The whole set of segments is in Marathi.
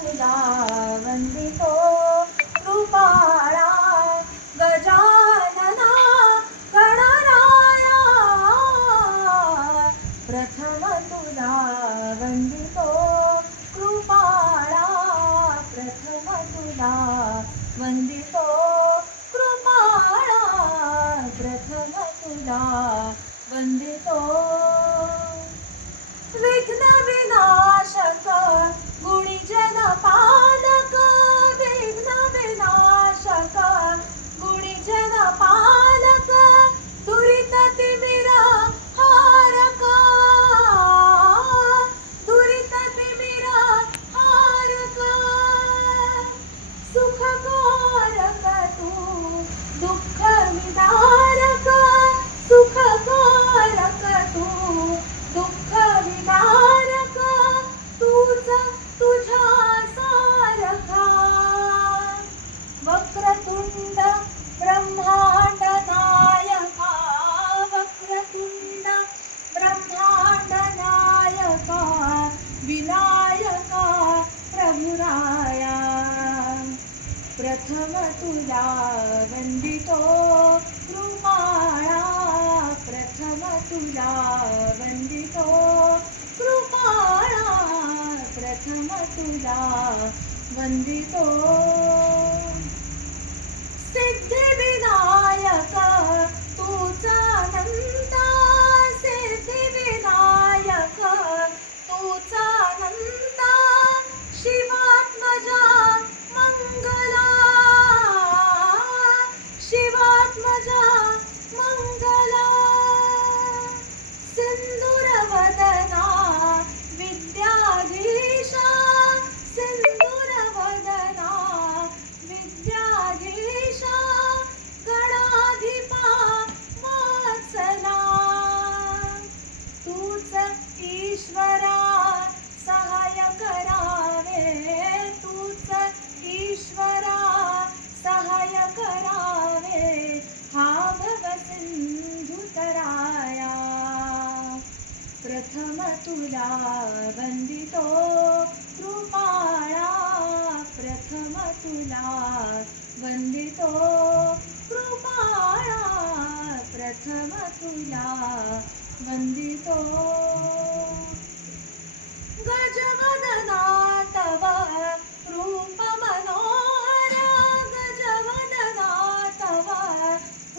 तुला वंदितो कृपाळा गजानना गणराया प्रथम तुला वंदितो कृपाळा प्रथम तुला वंदितो कृपाळा प्रथम तुला वंदितो विघ्न विनाशक गुणीजन पालक विघ्न विनाशक गुणीजन पालक दुरित तिमिरा हारका दुरित तिमिरा हारका सुखकारक तू दुःख विदारक सुखकारक तू दुःख विदारक तूच तुझ्या सारखा वक्रतुंड ब्रह्मांड नायका वक्रतुंड ब्रह्मांड नायका विनायका प्रभुराया प्रथम तुला वंदितो कृपाळा प्रथम तुला वंदितो कृपाळा प्रथम तुला वंदितो सिद्धिविनायक तूच अनंता सिद्धिविनायक तूच अनंता शिवात्मजा मंगला शिवात्मजा मंगला सिंदूरवदना विद्याधीशा सिंदूरवदना विद्याधीशा गणाधिपा वात्सला तूच ईश्वरा सहाय करावे तूच ईश्वरा सहाय करावे हा भवसिंधुतराया प्रथम तुला वंदितो कृपाळा प्रथम तुला वंदितो कृपाळा प्रथम तुला वंदितो गजवदना तव रूप मनोहर गजवदना तव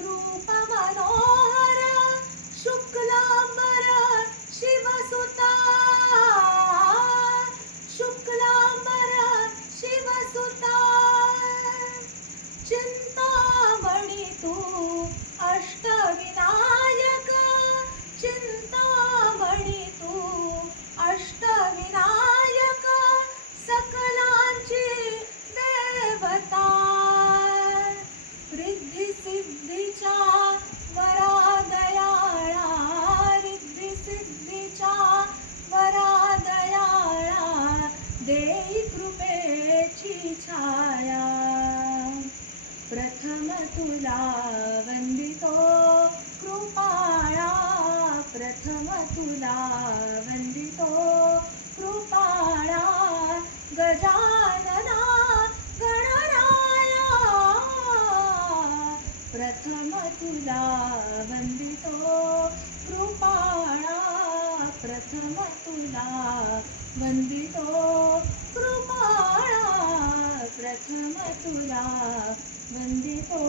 रूप मनोहर शुक्लांबर शिवसुता शुक्लांबर शिवसुता चिंतामणी तू अष्टविनायक चिंतामणी तू अष्टविनायक सकलांची देवता रिद्धी सिद्धीच्या वरा दयाळा रिद्धी सिद्धीच्या वरा दयाळा देई कृपेची छाया प्रथम तुला वंदितो कृपाळा प्रथम तुला वंदितो कृपाळा गजानना गणराया प्रथम तुला वंदितो कृपाळा प्रथम तुला वंदितो कृपाळा प्रथम तुला वंदितो